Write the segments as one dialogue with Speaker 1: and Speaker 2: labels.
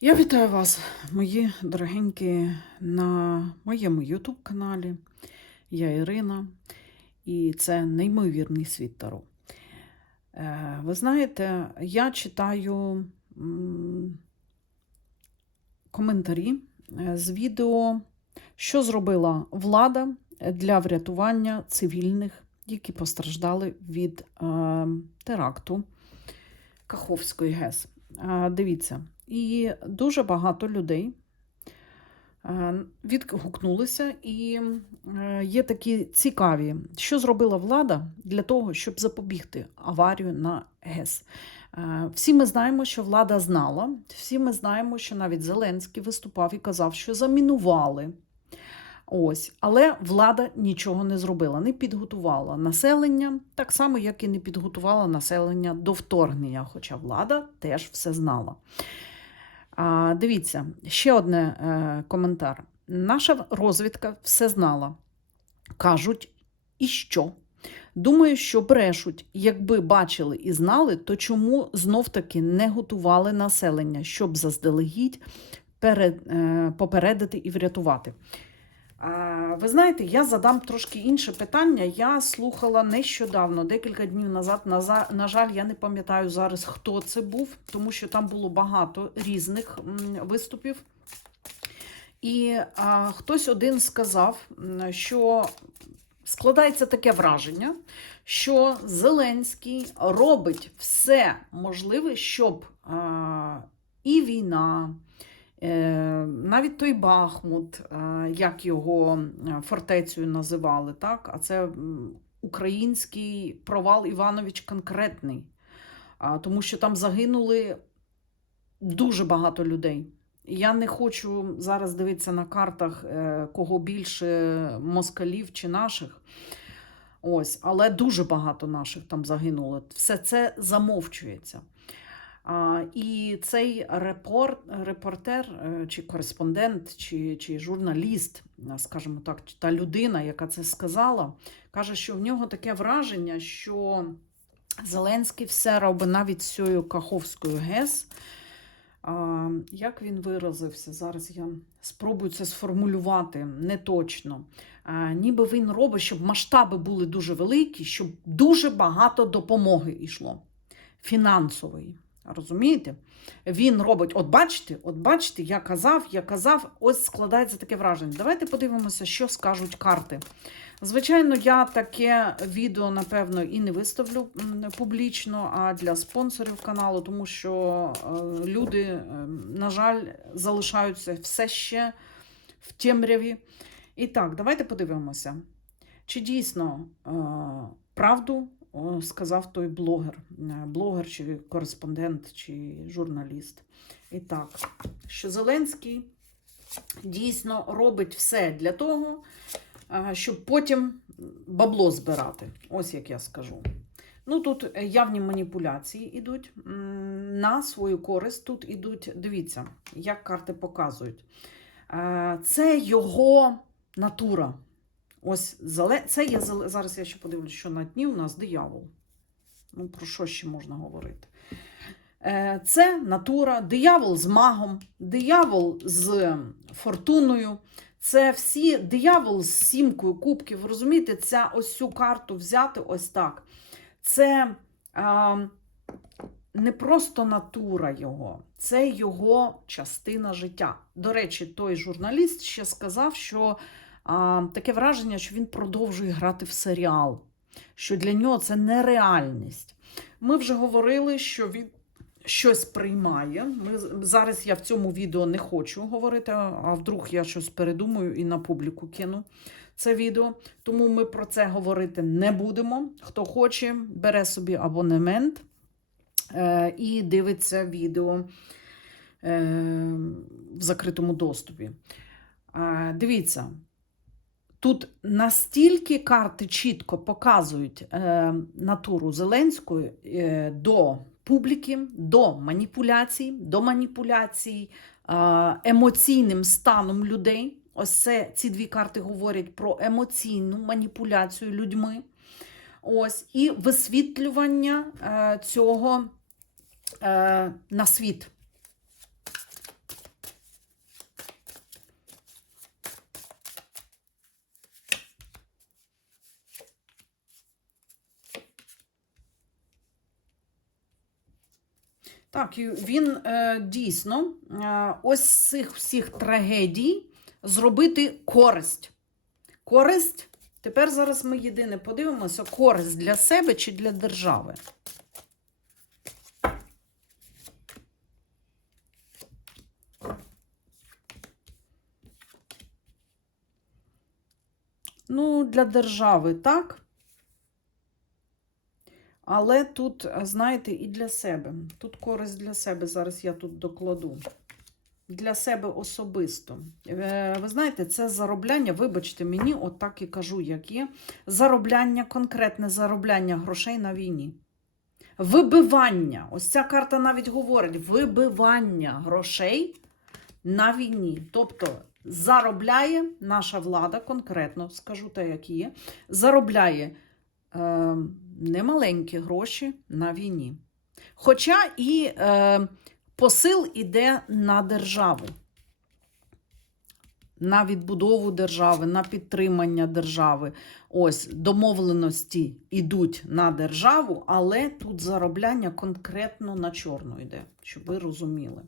Speaker 1: Я вітаю вас, мої дорогенькі, на моєму YouTube-каналі. Я Ірина, і це неймовірний світ Таро. Е, Ви знаєте, я читаю коментарі е, з відео, що зробила влада для врятування цивільних, які постраждали від е, теракту Каховської ГЕС. Дивіться. І дуже багато людей е, відгукнулися, і е, є такі цікаві, що зробила влада для того, щоб запобігти аварію на ГЕС. Е, Всі ми знаємо, що влада знала, всі ми знаємо, що навіть Зеленський виступав і казав, що замінували. Ось, але влада нічого не зробила, не підготувала населення, так само, як і не підготувала населення до вторгнення, хоча влада теж все знала. А, Дивіться, ще одне е, коментар. Наша розвідка все знала. Кажуть, і що? Думаю, що брешуть. Якби бачили і знали, то чому знов-таки не готували населення, щоб заздалегідь перед, е, попередити і врятувати? Ви знаєте, я задам трошки інше питання. Я слухала нещодавно, декілька днів назад. На, жаль, я не пам'ятаю зараз, хто це був, тому що там було багато різних виступів. І а, хтось один сказав, що складається таке враження, що Зеленський робить все можливе, щоб а, і війна, навіть той Бахмут, е, як його е, фортецею називали, так? а це український провал Іванович конкретний, тому що там загинули дуже багато людей. Я не хочу зараз дивитися на картах, е, кого більше москалів чи наших. Ось, але дуже багато наших там загинуло. Все це замовчується. І цей репорт, репортер, е, чи кореспондент, чи, чи журналіст, е, скажімо так, та людина, яка це сказала, каже, що в нього таке враження, що Зеленський все робить навіть з цією Каховською ГЕС. Як він виразився? Зараз я спробую це сформулювати не точно. Ніби він робить, щоб масштаби були дуже великі, щоб дуже багато допомоги йшло фінансової. Розумієте? Він робить, от бачите, от бачите, я казав, я казав, ось складається таке враження. Давайте подивимося, що скажуть карти. Звичайно, я таке відео, напевно, і не виставлю публічно, а для спонсорів каналу, тому що е, люди, е, на жаль, залишаються все ще в темряві. І так, давайте подивимося, чи дійсно е, правду сказав той блогер, е, блогер чи кореспондент, чи журналіст. І так, що Зеленський дійсно робить все для того, е, щоб потім бабло збирати. Ось як я скажу. Ну, тут явні маніпуляції йдуть на свою користь. Тут ідуть, дивіться, як карти показують. Е, Це його натура. Ось це є зараз я ще подивлюсь, що на дні у нас диявол. Ну, про що ще можна говорити? Е, Це натура, диявол з магом, диявол з фортуною. Це всі диявол з сімкою кубків. Розумієте, ця ось цю карту взяти ось так. Це а, не просто натура його, це його частина життя. До речі, той журналіст ще сказав, що таке враження, що він продовжує грати в серіал, що для нього це нереальність. Ми вже говорили, що він щось приймає. Ми, зараз я в цьому відео не хочу говорити, а вдруг я щось передумаю і на публіку кину це відео. Тому ми про це говорити не будемо. Хто хоче, бере собі абонемент е, і дивиться відео е, в закритому доступі. Е, дивіться. Тут настільки карти чітко показують е, натуру Зеленської е, до публіки, до маніпуляцій, до маніпуляцій е, емоційним станом людей. Ось це, ці дві карти говорять про емоційну маніпуляцію людьми. Ось, і висвітлювання е, цього е, на світ. Так, він е, дійсно е, ось з цих всіх трагедій зробити користь. Користь. Тепер зараз ми єдине подивимося, користь для себе чи для держави. Ну, для держави так. Але тут, знаєте, і для себе. Тут користь для себе. Зараз я тут докладу. Для себе особисто. Е, Ви знаєте, це заробляння, вибачте мені, от так і кажу, як є. Заробляння, конкретне заробляння грошей на війні. Вибивання. Ось ця карта навіть говорить: вибивання грошей на війні. Тобто заробляє наша влада, конкретно скажу те, як є, заробляє е, немаленькі гроші на війні. Хоча і е, посил іде на державу, на відбудову держави, на підтримання держави. Ось домовленості йдуть на державу, але тут заробляння конкретно на чорну йде, щоб ви розуміли.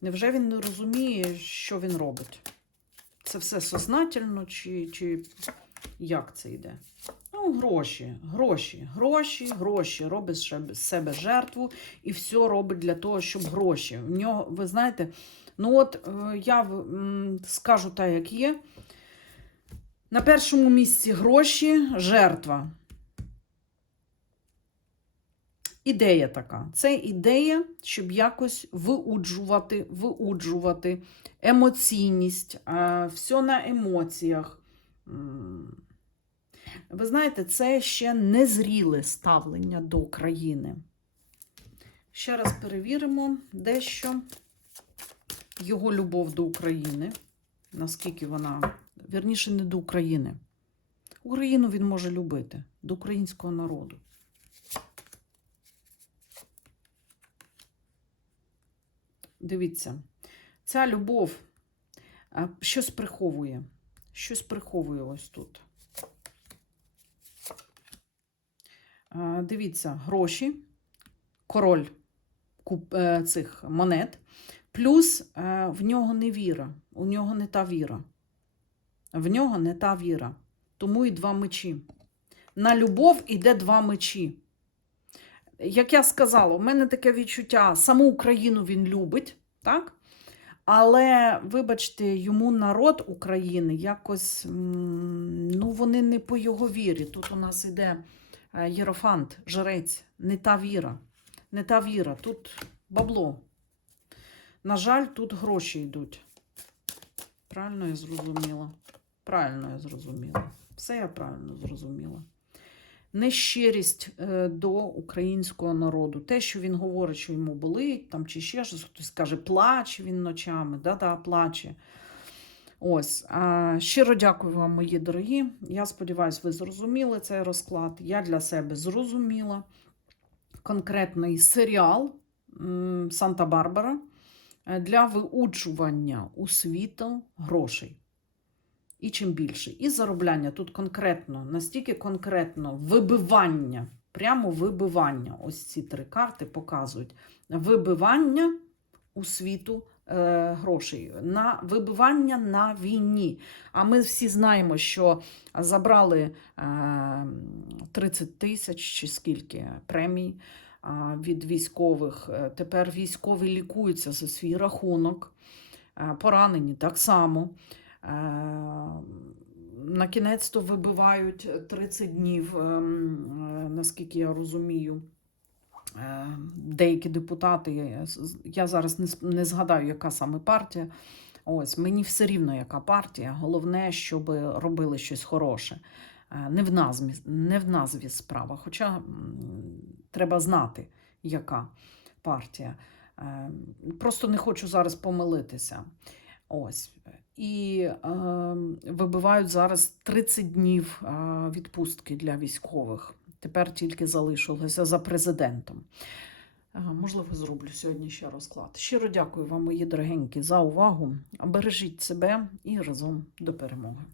Speaker 1: Невже він не розуміє, що він робить? Це все сознательно, чи, чи як це йде? Ну, гроші, гроші, гроші, гроші. Робить себе жертву і все робить для того, щоб гроші. В нього, ви знаєте, ну от е, я скажу так, як є. На першому місці гроші, жертва. Ідея така. Це ідея, щоб якось виуджувати, виуджувати емоційність, все на емоціях. Ви знаєте, це ще незріле ставлення до України. Ще раз перевіримо дещо його любов до України. Наскільки вона, вірніше, не до України. Україну він може любити, до українського народу. Дивіться, ця любов щось приховує. Щось приховує ось тут. Дивіться, гроші, король е, цих монет, плюс е, в нього не віра. У нього не та віра. В нього не та віра. Тому і два мечі. На любов іде два мечі. Як я сказала, у мене таке відчуття, саму Україну він любить, так? Але, вибачте, йому народ України якось, ну, вони не по його вірі. Тут у нас іде е, Єрофант, жрець, не та віра. Не та віра, тут бабло. На жаль, тут гроші йдуть. Правильно я зрозуміла? Правильно я зрозуміла. Все я правильно зрозуміла. Нещирість е, до українського народу. Те, що він говорить, що йому болить, там, чи ще щось, хтось каже, плаче він ночами, да-да, плаче. Ось. Щиро дякую вам, мої дорогі. Я сподіваюся, ви зрозуміли цей розклад. Я для себе зрозуміла конкретний серіал Санта-Барбара для виуджування у світу грошей. І чим більше. І заробляння тут конкретно, настільки конкретно вибивання, прямо вибивання. Ось ці три карти показують вибивання у світу е, грошей, на вибивання на війні. А ми всі знаємо, що забрали е, 30 тисяч чи скільки премій е, від військових. Е, Тепер військові лікуються за свій рахунок, е, поранені так само. Е, На кінець-то вибивають 30 днів, ем, е, наскільки я розумію. Е, Деякі депутати, я зараз не, згадаю, яка саме партія. Ось, мені все рівно, яка партія. Головне, щоб робили щось хороше. Не в назві, не в назві справа. Хоча треба знати, яка партія. Просто не хочу зараз помилитися. Ось. І е, вибивають зараз 30 днів е, відпустки для військових. Тепер тільки залишилося за президентом. Е, можливо, зроблю сьогодні ще розклад. Щиро дякую вам, мої дорогенькі, за увагу. Бережіть себе і разом до перемоги.